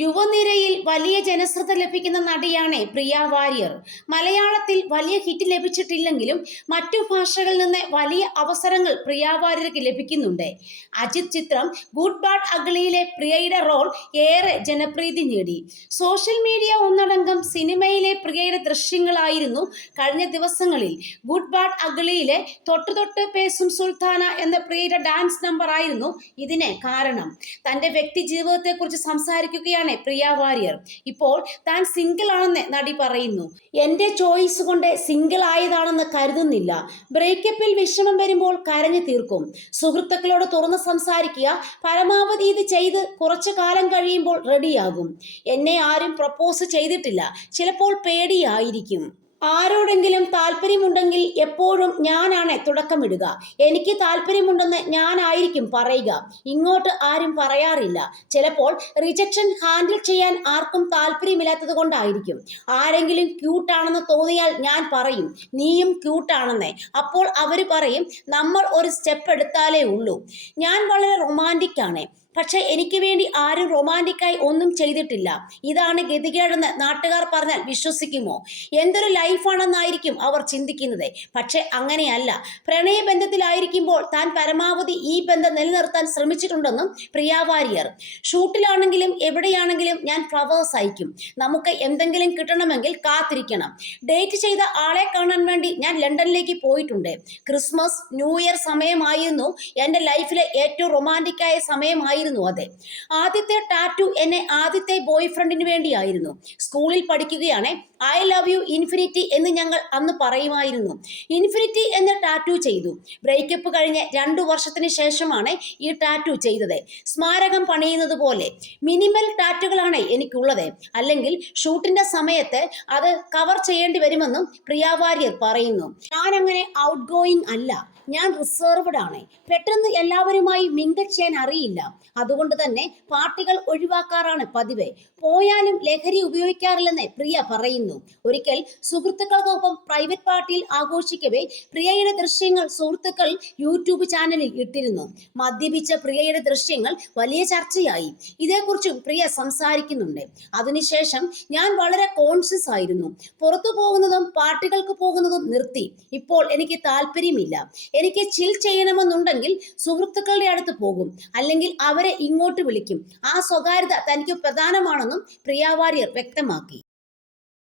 യുവനിരയിൽ വലിയ ജനശ്രദ്ധ ലഭിക്കുന്ന നടിയാണ് പ്രിയ വാര്യർ. മലയാളത്തിൽ വലിയ ഹിറ്റ് ലഭിച്ചിട്ടില്ലെങ്കിലും മറ്റു ഭാഷകളിൽ നിന്ന് വലിയ അവസരങ്ങൾ പ്രിയ വാര്യർക്ക് ലഭിക്കുന്നുണ്ട്. അജിത് ചിത്രം ഗുഡ് ബാഡ് അഗ്ലിയിലെ പ്രിയയുടെ റോൾ ഏറെ ജനപ്രീതി നേടി. സോഷ്യൽ മീഡിയ ഒന്നടങ്കം സിനിമയിലെ പ്രിയയുടെ ദൃശ്യങ്ങളായിരുന്നു കഴിഞ്ഞ ദിവസങ്ങളിൽ. ഗുഡ് ബാഡ് അഗ്ലിയിലെ തൊട്ട് തൊട്ട് പേസും സുൽത്താന എന്ന പ്രിയയുടെ ഡാൻസ് നമ്പർ ആയിരുന്നു ഇതിന് കാരണം. തന്റെ വ്യക്തി ജീവിതത്തെക്കുറിച്ച് സംസാരിക്കുകയാണ് പ്രിയ വാര്യർ. ഇപ്പോൾ താൻ സിംഗിൾ ആണെന്ന് നടി പറയുന്നു. എന്റെ ചോയ്സ് കൊണ്ട് സിംഗിൾ ആയതാണെന്ന് കരുതുന്നില്ല. ബ്രേക്കപ്പിൽ വിഷമം വരുമ്പോൾ കരഞ്ഞു തീർക്കും. സുഹൃത്തുക്കളോട് തുറന്ന് സംസാരിക്കുക പരമാവധി ഇത് ചെയ്ത് കുറച്ചു കാലം കഴിയുമ്പോൾ റെഡിയാകും എന്നെ ആരും പ്രപ്പോസ് ചെയ്തിട്ടില്ല. ചിലപ്പോൾ പേടിയായിരിക്കും. ആരോടെങ്കിലും താല്പര്യമുണ്ടെങ്കിൽ എപ്പോഴും ഞാനാണ് തുടക്കമിടുക. എനിക്ക് താല്പര്യമുണ്ടെന്ന് ഞാനായിരിക്കും പറയുക. ഇങ്ങോട്ട് ആരും പറയാറില്ല. ചിലപ്പോൾ റിജക്ഷൻ ഹാൻഡിൽ ചെയ്യാൻ ആർക്കും താല്പര്യമില്ലാത്തത് കൊണ്ടായിരിക്കും. ആരെങ്കിലും ക്യൂട്ടാണെന്ന് തോന്നിയാൽ ഞാൻ പറയും നീയും ക്യൂട്ടാണെന്ന് അപ്പോൾ അവർ പറയും നമ്മൾ ഒരു സ്റ്റെപ്പ് എടുത്താലേ ഉള്ളൂ. ഞാൻ വളരെ റൊമാന്റിക് ആണ്. പക്ഷെ എനിക്ക് വേണ്ടി ആരും റൊമാന്റിക്കായി ഒന്നും ചെയ്തിട്ടില്ല. ഇതാണ് ഗതികേടെന്ന് നാട്ടുകാർ പറഞ്ഞാൽ വിശ്വസിക്കുമോ? എന്തൊരു ലൈഫാണെന്നായിരിക്കും അവർ ചിന്തിക്കുന്നത്. പക്ഷേ അങ്ങനെയല്ല. പ്രണയബന്ധത്തിലായിരിക്കുമ്പോൾ താൻ പരമാവധി ഈ ബന്ധം നിലനിർത്താൻ ശ്രമിച്ചിട്ടുണ്ടെന്നും പ്രിയ വാര്യർ. ഷൂട്ടിലാണെങ്കിലും എവിടെയാണെങ്കിലും ഞാൻ ഫ്ലവേഴ്സ് അയക്കും. നമുക്ക് എന്തെങ്കിലും കിട്ടണമെങ്കിൽ കാത്തിരിക്കണം. ഡേറ്റ് ചെയ്ത ആളെ കാണാൻ വേണ്ടി ഞാൻ ലണ്ടനിലേക്ക് പോയിട്ടുണ്ട്. ക്രിസ്മസ് ന്യൂ ഇയർ സമയമായിരുന്നു. എന്റെ ലൈഫിലെ ഏറ്റവും റൊമാന്റിക്കായ സമയമായിരുന്നു. അത്. ആദ്യത്തെ ടാറ്റു എന്നെ ആദ്യത്തെ ബോയ് ഫ്രണ്ടിന് വേണ്ടിയായിരുന്നു. സ്കൂളിൽ പഠിക്കുകയാണ് ഐ ലവ് യു ഇൻഫിനിറ്റി എന്ന് ഞങ്ങൾ അന്ന് പറയുമായിരുന്നു. ഇൻഫിനിറ്റി എന്ന ടാറ്റു ചെയ്തു. ബ്രേക്കപ്പ് കഴിഞ്ഞ് രണ്ടു വർഷത്തിന് ശേഷമാണ് ഈ ടാറ്റു ചെയ്തത്. സ്മാരകം പണിയുന്നത് പോലെ മിനിമൽ ടാറ്റുകളാണ് എനിക്കുള്ളത്. അല്ലെങ്കിൽ ഷൂട്ടിന്റെ സമയത്ത് അത് കവർ ചെയ്യേണ്ടി വരുമെന്നും പ്രിയ വാര്യർ പറയുന്നു. ഞാൻ അങ്ങനെ ഔട്ട് ഗോയിങ് അല്ല. ഞാൻ റിസർവ്ഡ് ആണ്. പെട്ടെന്ന് എല്ലാവരുമായി മിങ്കിൾ ചെയ്യാൻ അറിയില്ല അതുകൊണ്ട് തന്നെ പാർട്ടികൾ ഒഴിവാക്കാറാണ് പതിവ്. പോയാലും ലഹരി ഉപയോഗിക്കാറില്ലെന്ന് പ്രിയ പറയുന്നു. ഒരിക്കൽ സുഹൃത്തുക്കൾക്കൊപ്പം പ്രൈവറ്റ് പാർട്ടിയിൽ ആഘോഷിക്കവേ പ്രിയയുടെ ദൃശ്യങ്ങൾ സുഹൃത്തുക്കൾ യൂട്യൂബ് ചാനലിൽ ഇട്ടിരുന്നു. മദ്യപിച്ച പ്രിയയുടെ ദൃശ്യങ്ങൾ വലിയ ചർച്ചയായി. ഇതേക്കുറിച്ചും പ്രിയ സംസാരിക്കുന്നുണ്ട്. അതിനുശേഷം ഞാൻ വളരെ കോൺഷ്യസ് ആയിരുന്നു. പുറത്തു പോകുന്നതും പാർട്ടികൾക്ക് പോകുന്നതും നിർത്തി. ഇപ്പോൾ എനിക്ക് താല്പര്യമില്ല. എനിക്ക് ചിൽ ചെയ്യണമെന്നുണ്ടെങ്കിൽ സുഹൃത്തുക്കളുടെ അടുത്ത് പോകും. അല്ലെങ്കിൽ അവരെ ഇങ്ങോട്ട് വിളിക്കും. ആ സ്വകാര്യത തനിക്ക് പ്രധാനമാണെന്നും പ്രിയ വാര്യർ വ്യക്തമാക്കി.